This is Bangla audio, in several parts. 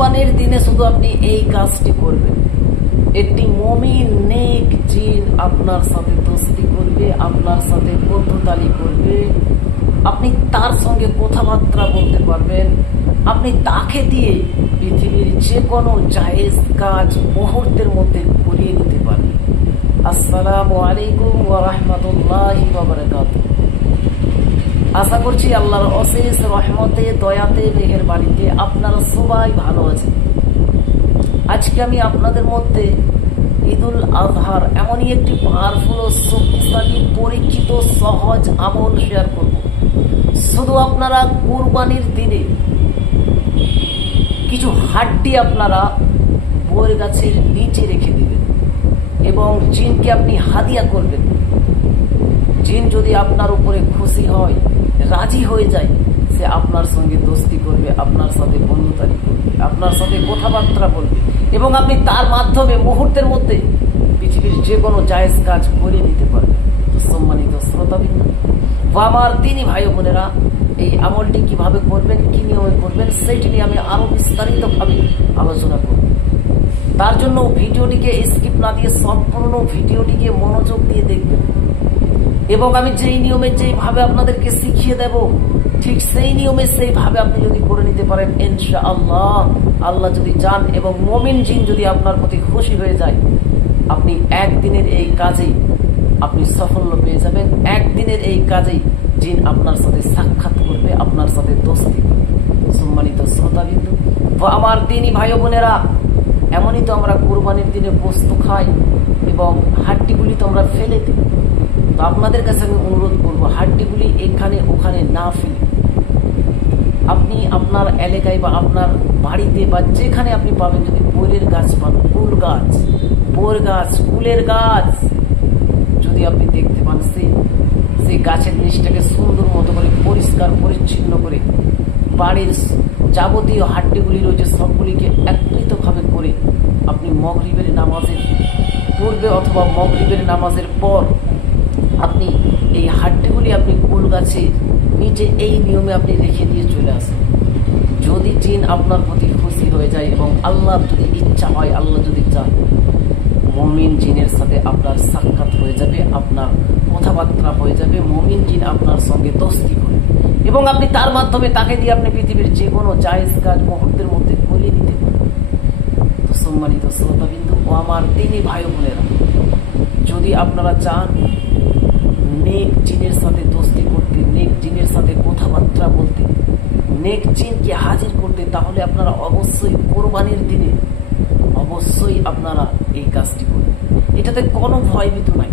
কুরবানির দিনে শুধু আপনি এই কাজটি করবেন। একটি মুমিন নেক জিন আপনার সাথে দোস্তি করবে, আপনার সাথে বন্ধুতালি করবে, আপনি তার সঙ্গে কথাবার্তা বলতে পারবেন, আপনি তাকে দিয়ে পৃথিবীর যে কোনো জায়েজ কাজ মুহূর্তের মধ্যে করিয়ে নিতে পারবেন। আসসালামু আলাইকুম ওয়া রাহমাতুল্লাহি ওয়া বারাকাতুহু। আশা করছি আল্লাহর অশেষ রহমতে, দয়াতে, মেহেরবানিতে আপনারা সবাই ভালো আছেন। আজকে আমি আপনাদের মধ্যে ঈদুল আজহার এমনই একটি পাওয়ারফুল ও শক্তিশালী পরীক্ষিত সহজ আমল শেয়ার করব। শুধু আপনারা কুরবানির দিনে কিছু হাড্ডি আপনারা বউয়ের গাছের নিচে রেখে দিবেন এবং জিনকে আপনি হাদিয়া করবেন। জিন যদি আপনার উপরে খুশি হয়, রাজি হয়ে যায়, সে আপনার সঙ্গে দোস্তি করবে, আপনার সাথে বন্ধুতালি করবে, আপনার সাথে কথাবার্তা বলবে এবং আপনি তার মাধ্যমে মুহূর্তের মধ্যে পৃথিবীর যে কোনো জায়েজ কাজ করে নিতে পারবেন। সম্মানিত শ্রোতাবৃন্দ বা আমার দিনী ভাই বোনেরা, এই আমলটি কিভাবে করবেন, কি নিয়মে করবেন, সেইটি নিয়ে আমি আরো বিস্তারিতভাবে আলোচনা করব। তার জন্য ভিডিওটিকে স্কিপ না দিয়ে সম্পূর্ণ ভিডিওটিকে মনোযোগ দিয়ে দেখবেন এবং আমি যেই নিয়মে যেইভাবে আপনাদেরকে শিখিয়ে দেব, ঠিক সেই নিয়মে সেইভাবে আপনি যদি করে নিতে পারেন, ইনশাআল্লাহ আল্লাহ যদি চান এবং মুমিন জিন যদি আপনার প্রতি খুশি হয়ে যায়, আপনি একদিনের এই কাজেই আপনি সাফল্য পেয়ে যাবেন। একদিনের এই কাজেই জিন আপনার সাথে সাক্ষাৎ করবে, আপনার সাথে দোস্তি করবে। সম্মানিত শ্রোতাবিন্দু ও আমার দিনী ভাই বোনেরা, এমনই তো আমরা কুরবানির দিনে বস্তু খাই এবং হাড্ডিগুলি তো আমরা ফেলে দিই। তো আপনাদের কাছে আমি অনুরোধ করবো, হাড্ডিগুলি এখানে ওখানে না ফেলে আপনি আপনার এলাকায় বা আপনার বাড়িতে বা যেখানে আপনি পাবেন, যদি বইয়ের গাছ পান, কুল গাছ, বোর গাছ, কুলের গাছ যদি আপনি দেখতে পান, সেই গাছের নিচটাকে সুন্দর মতো করে পরিষ্কার পরিচ্ছন্ন করে বাড়ির যাবতীয় হাড্ডিগুলি রয়েছে সবগুলিকে একত্রিতভাবে করে আপনি মাগরিবের নামাজের পূর্বে অথবা মাগরিবের নামাজের পর আপনি এই হাড্ডিগুলি আপনি কুল গাছে নিচে এই নিয়মে আপনি রেখে দিয়ে চলে আসেন। যদি জিন আপনার প্রতি খুশি হয়ে যায় এবং আল্লাহর যদি ইচ্ছা হয়, আল্লাহ যদি চান, মুমিন জিনের সাথে আপনার সাক্ষাৎ হয়ে যাবে, আপনার কথাবার্তা হয়ে যাবে, মুমিন জিন আপনার সঙ্গে দোস্তি করবে এবং আপনি তার মাধ্যমে তাকে দিয়ে আপনি পৃথিবীর যে কোনো জায়েজ কাজ মুহূর্তের মধ্যে করিয়ে নিতে পারেন। তো সম্মানিত শ্রোতাবিন্দু ও আমার দিনী ভাই বোনেরা, যদি আপনারা চান নেক জিনের সাথে দোস্তি করতে, নেক জিনের সাথে কথাবার্তা বলতে, নেক জিনকে হাজির করতে, তাহলে আপনারা অবশ্যই কোরবানির দিনে অবশ্যই আপনারা এই কাজটি করবেন। এটাতে কোনো ভয়ভীত নাই,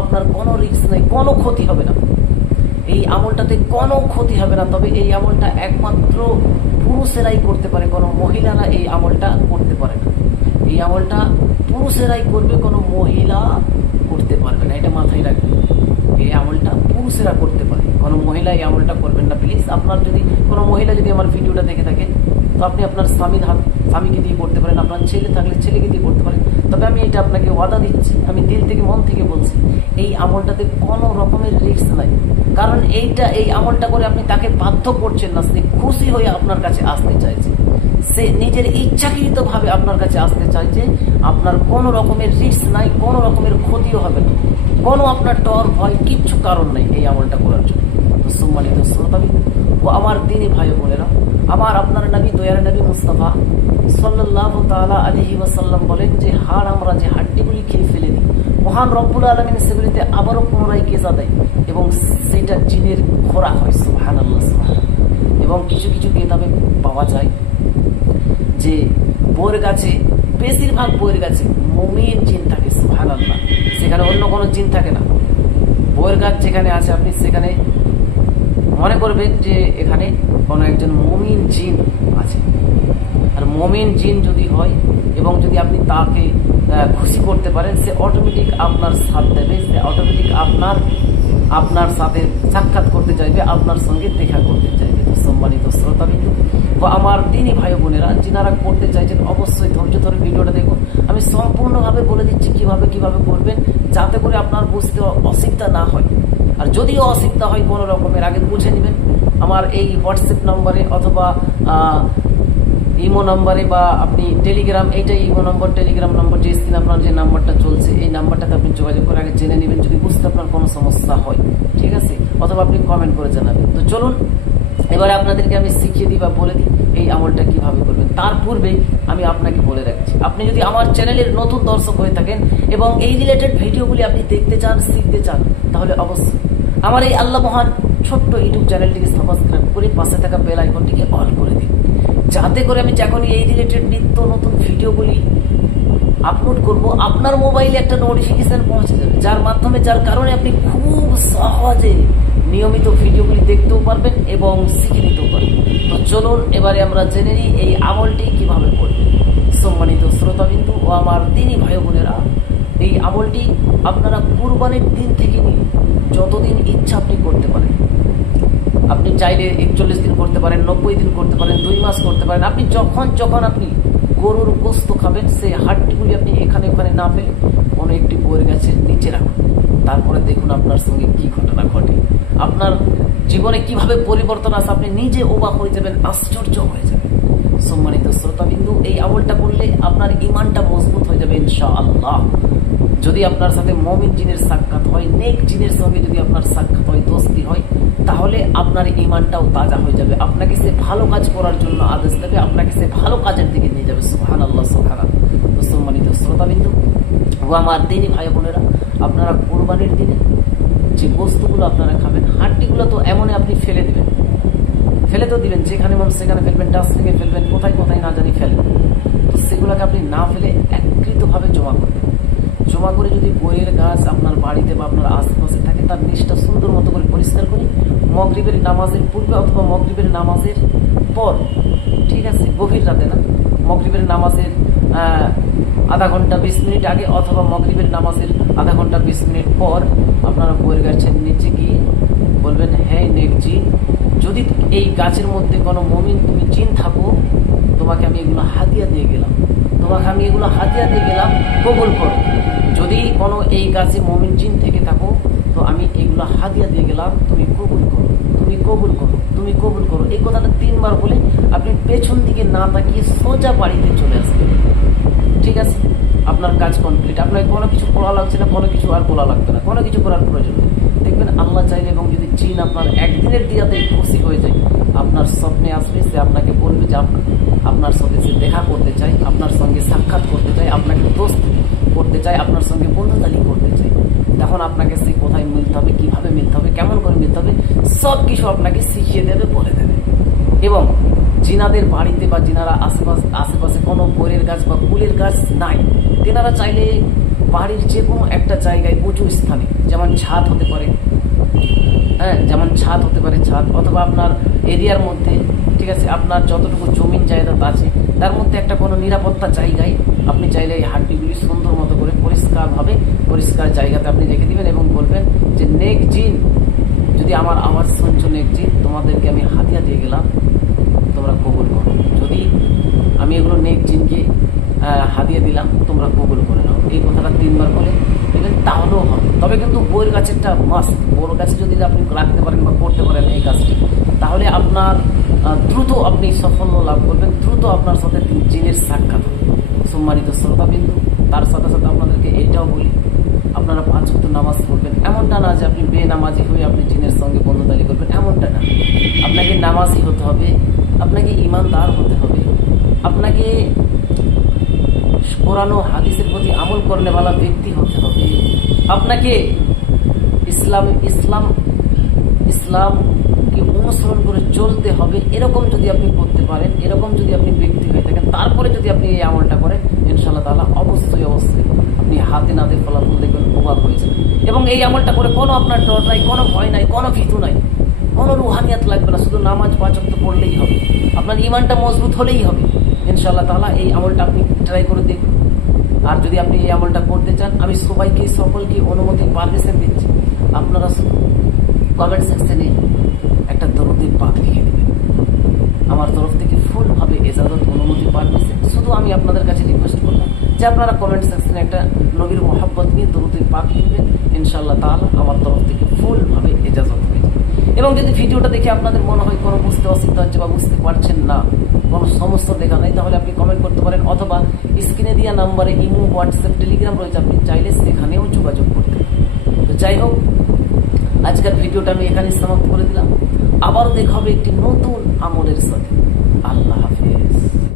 আপনার কোনো রিস্ক নাই, কোনো ক্ষতি হবে না। এই আমলটাতে কোনো ক্ষতি হবে না। তবে এই আমলটা একমাত্র পুরুষেরাই করতে পারে, কোনো মহিলারা এই আমলটা করতে পারে না। এই আমলটা পুরুষেরাই করবে, কোনো মহিলা করতে পারবে না, এটা মাথায় রাখবেন। এই আমলটা পুরুষেরা করতে পারে, কোনো মহিলা এই আমলটা করবেন না প্লিজ। আপনার যদি কোনো মহিলা যদি আমার ভিডিওটা দেখে থাকে, তো আপনি আপনার স্বামীকে দিয়ে করতে পারেন, আপনার ছেলে থাকলে ছেলেকে দিয়ে করতে পারেন। তবে আমি এটা আপনাকে ওয়াদা দিচ্ছি, আমি দিল থেকে মন থেকে বলছি, এই আমলটাতে কোনো রকমের রিস্ক নাই। কারণ এই আমলটা করে আপনি তাকে বাধ্য করছেন না, সে খুশি হয়ে আপনার কাছে আসতে চাইছে, সে নিজের ইচ্ছাকৃত ভাবে আপনার কাছে আসতে চাইছে। আপনার কোনো রকমের রিস্ক নাই, কোনো রকমের ক্ষতিও হবে না, কোনো আপনার ডর ভয় কিচ্ছু কারণ নেই এই আমলটা করার জন্য। তো সম্মানিত শ্রোতাবিন্দু ও আমার দিনী ভাই বোনেরা, আপনার নবী, দয়ার নবী মুস্তাফা সাল্লাল্লাহু তাআলা আলাইহি ওয়াসাল্লাম বলেন যে আমরা যে হাড্ডিগুলি খেয়ে ফেলে দিই, মহান রব্বুল আলামিন সেগুলিতে আবারও পুনরায় গেজা দেয় এবং সেটা জিনের খোরাক হয়। সুবহানাল্লাহ, সুবহানাল্লাহ। এবং কিছু কিছু কিতাবে পাওয়া যায় যে বইয়ের গাছে, বেশিরভাগ বইয়ের গাছে মুমিন জিন থাকে। সুবহানাল্লাহ, সেখানে অন্য কোনো জিন থাকে না। বইয়ের গাছ যেখানে আছে আপনি সেখানে মনে করবেন যে এখানে কোনো একজন মুমিন জিন আছে। আর মুমিন জিন যদি হয় এবং যদি আপনি তাকে খুশি করতে পারেন, সে অটোমেটিক আপনার সাথ দেবে, সে অটোমেটিক আপনার সাথে সাক্ষাৎ করতে চাইবে, আপনার সঙ্গে দেখা করতে চাইবে। সম্মানিত শ্রোতাবিন্দু বা আমার দিনী ভাই বোনেরা, যিনারা করতে চাইছেন অবশ্যই ধৈর্য ধরে ভিডিওটা দেখুন। আমি সম্পূর্ণভাবে বলে দিচ্ছি কিভাবে করবেন, যাতে করে আপনার বুঝতে অসুবিধা না হয়। আর যদিও অসুবিধা হয় কোনো রকমের, আগে বুঝে নেবেন। আমার এই হোয়াটসঅ্যাপ নম্বরে অথবা ইমো নম্বরে বা আপনি টেলিগ্রাম, এইটাই ইমো নম্বর, টেলিগ্রাম নম্বর, যে স্ক্রিনে আপনার যে নাম্বারটা চলছে এই নাম্বারটাতে আপনি যোগাযোগ করে আগে জেনে নেবেন যদি বুঝতে আপনার কোনো সমস্যা হয়, ঠিক আছে, অথবা আপনি কমেন্ট করে জানাবেন। তো চলুন এবারে আপনাদেরকে আমি শিখিয়ে দিই বা বলে দিই এই আমলটা কিভাবে করবেন। তার পূর্বে আমি আপনাকে বলে রাখছি, আপনি যদি আমার চ্যানেলের নতুন দর্শক হয়ে থাকেন এবং এই রিলেটেড ভিডিওগুলি আপনি দেখতে চান, শিখতে চান, তাহলে অবশ্যই আমার এই আল্লাহ মহান ছোট্ট ইউটিউব চ্যানেলটিকে সাবস্ক্রাইব করে পাশে থাকা বেল আইকনটিকে অল করে দিন, যাতে করে আমি যখনই এই রিলেটেড নিত্য নতুন ভিডিওগুলি আপলোড করব আপনার মোবাইলে একটা নোটিফিকেশন পৌঁছে যাবে, যার কারণে আপনি খুব সহজে নিয়মিত ভিডিওগুলি দেখতেও পারবেন এবং শিখে নিতেও পারবেন। তো চলুন এবারে আমরা জেনে নিই এই আমলটি কিভাবে করবেন। সম্মানিত শ্রোতাবিন্দু ও আমার দিনী ভাই বোনেরা, এই আমলটি আপনারা কুরবানির দিন থেকে নিয়ে যতদিন ইচ্ছা আপনি করতে পারেন। আপনি চাইলে 41 দিন করতে পারেন, 90 দিন করতে পারেন, 2 মাস করতে পারেন। আপনি যখন আপনি গরুর গোস্ত খাবেন সেই হাড্ডিগুলি আপনি এখানে ওখানে না ফেলে কোনো একটি বইয়ের গাছের নিচে রাখুন। তারপরে দেখুন আপনার সঙ্গে কি ঘটনা ঘটে, আপনার জীবনে কিভাবে পরিবর্তন আসে, আপনি নিজে অবাক হয়ে যাবেন, আশ্চর্য হয়ে যাবেন। সম্মানিত শ্রোতাবিন্দু, এই আমলটা করলে আপনার ইমানটা মজবুত হয়ে যাবে ইনশাআল্লাহ। যদি আপনার সাথে মুমিন জিনের সাক্ষাৎ হয়, নেক জিনের সঙ্গে যদি আপনার সাক্ষাৎ হয়, দোস্তি হয়, তাহলে আপনার ইমানটাও তাজা হয়ে যাবে। আপনাকে সে ভালো কাজ করার জন্য আদেশ দেবে, আপনাকে সে ভালো কাজের দিকে নিয়ে যাবে। সুবহানাল্লাহ, সুবহানাল্লাহ। সম্মানিত শ্রোতাবিন্দু ও আমার দিনী ভাই বোনেরা, আপনারা কোরবানির দিনে যে বস্তুগুলো আপনারা খাবেন, হাড্ডিগুলো তো এমনই আপনি ফেলে দিবেন, ফেলে তো দিবেন, যেখানে মন সেখানে ফেলবেন, ডাস্টবিনে ফেলবেন, কোথায় কোথায় না জানি ফেলবেন। তো সেগুলোকে আপনি না ফেলে একত্রিতভাবে জমা করবেন। জমা করে যদি বইয়ের গাছ আপনার বাড়িতে বা আপনার আশেপাশে থাকে, তার নিচটা সুন্দর মতো করে পরিষ্কার করে মাগরিবের নামাজের পূর্বে অথবা মাগরিবের নামাজের পর, ঠিক আছে, গভীর রাতে না, মাগরিবের নামাজের আধা ঘন্টা 20 মিনিট আগে অথবা মাগরিবের নামাজের আধা ঘন্টা 20 মিনিট পর আপনারা বইয়ের গাছের নিচে গিয়ে বলবেন, হ্যাঁ নেক জিন, যদি এই গাছের মধ্যে কোনো মুমিন তুমি জিন থাকো, তোমাকে আমি এগুলো হাদিয়া দিয়ে গেলাম, কবুল করো। যদি কোনো এই গাছে মুমিন জিন থেকে থাকো, তো আমি এগুলো হাদিয়া দিয়ে গেলাম, তুমি কবুল করো, তুমি কবুল করো, তুমি কবুল করো। এই কথাটা 3 বার বলে আপনি পেছন দিকে না তাকিয়ে সোজা বাড়িতে চলে আসবেন, ঠিক আছে? আপনার কাজ কমপ্লিট। আপনাকে কোনো কিছু পড়া লাগছে না, কোনো কিছু আর বলা লাগবে না, কোনো কিছু করার প্রয়োজন নেই। দেখবেন আল্লাহ চাইলে এবং যদি জিন আপনার একদিনের দিয়াতেই খুশি হয়ে যায়, আপনার স্বপ্নে আসবে, সে আপনাকে বলবে যে আপনার সাথে সে দেখা করতে চাই, আপনার সঙ্গে সাক্ষাৎ করতে চাই, আপনাকে দোস্ত করতে চাই, আপনার সঙ্গে বন্ধুতালি করতে চাই। তখন আপনাকে সেই কোথায় মিলতে হবে, কিভাবে মিলতে হবে, কেমন করে মিলতে হবে, সব কিছু আপনাকে শিখিয়ে দেবে, বলে দেবে। এবং জিনাদের বাড়িতে বা জিনারা আশেপাশে কোনো বইয়ের গাছ বা কুলের গাছ নাই, তেনারা চাইলে বাড়ির যে কোনো একটা জায়গায় উঁচু স্থানে, যেমন ছাদ হতে পারে, ছাদ অথবা আপনার এরিয়ার মধ্যে, ঠিক আছে, আপনার যতটুকু জমিন জায়গা আছে তার মধ্যে একটা কোনো নিরাপত্তা জায়গায় আপনি চাইলে এই হাড্ডিগুলি সুন্দর মতো করে পরিষ্কার জায়গাতে আপনি রেখে দিবেন এবং বলবেন যে, নেক জিন, যদি আমার আওয়াজ শুনছো, নেক জিন, তোমাদেরকে আমি হাদিয়া দিয়ে গেলাম, তোমরা কবুল করো। যদি আমি এগুলো নেক জিনকে হাদিয়া দিলাম, তোমরা কবুল করে নাও। এই কথাটা 3 বার বলে দেখবেন, তাহলেও হবে। তবে কিন্তু বইয়ের গাছেরটা মাস্ট, বড় গাছে যদি আপনি রাখতে পারেন বা করতে পারেন এই কাজটি, তাহলে আপনার দ্রুত আপনি সাফল্য লাভ করবেন, দ্রুত আপনার সাথে জিনের সাক্ষাৎ হবে। সম্মানিত শ্রোতাবিন্দু, তার সাথে সাথে আপনাদেরকে এটাও বলি, আপনারা 5 ওয়াক্ত নামাজ পড়বেন। এমনটা না যে আপনি বেনামাজি হয়ে আপনি জিনের সঙ্গে বন্ধুতালি করবেন, এমনটা না। আপনাকে নামাজি হতে হবে, আপনাকে ইমানদার হতে হবে, আপনাকে কোরআন ও হাদিসের প্রতি আমল করনেওয়ালা ব্যক্তি হতে হবে, আপনাকে ইসলামকে অনুসরণ করে চলতে হবে। এরকম যদি আপনি করতে পারেন, এরকম যদি আপনি ব্যক্তি হয়ে থাকেন, তারপরে যদি আপনি এই আমলটা করেন, ইনশাআল্লাহ তাআলা অবশ্যই আপনি হাতে নাতে ফলাফল দেখবেন, অবাক হয়ে যাবেন। এবং এই আমলটা করে কোনো আপনার ডর নাই, কোনো ভয় নাই, কোনো ভীতু নাই, কোনো রুহানিয়াত লাগবে না, শুধু নামাজ 5 ওয়াক্ত পড়লেই হবে, আপনার ইমানটা মজবুত হলেই হবে। ইনশাআল্লাহ তাআলা এই আমলটা আপনি ট্রাই করে দেখুন। আর যদি আপনি এই আমলটা করতে চান, আমি সকলকে অনুমতি পারমিশন দিচ্ছি, আপনারা কমেন্ট সেকশনে একটা দরুদ পাক লিখে দেবেন। আমার তরফ থেকে ফুলভাবে ইজাজত, অনুমতি, পারমিশন। শুধু আমি আপনাদের কাছে রিকোয়েস্ট করলাম যে আপনারা কমেন্ট সেকশনে একটা নবীর মোহাব্বত নিয়ে দরুদ পাক লিখবেন, ইনশাআল্লাহ তাআলা আমার তরফ থেকে ফুলভাবে ইজাজত হয়ে যাবে। এবং যদি ভিডিওটা দেখে আপনাদের মনে হয় কোনো বুঝতে অসুবিধা হচ্ছে বা বুঝতে পারছেন না, কোনো সমস্যা দেখা নাই, তাহলে আপনি কমেন্ট করতে পারেন, অথবা স্ক্রিনে দেওয়া নাম্বারে ইমো, হোয়াটসঅ্যাপ, টেলিগ্রাম রয়েছে, আপনি চাইলে সেখানেও যোগাযোগ করতে পারেন। তো যাই হোক, আজকের ভিডিওটা আমি এখানে সমাপ্ত করে দিলাম। আবারও দেখা হবে একটি নতুন আমলের সাথে। আল্লাহ হাফেজ।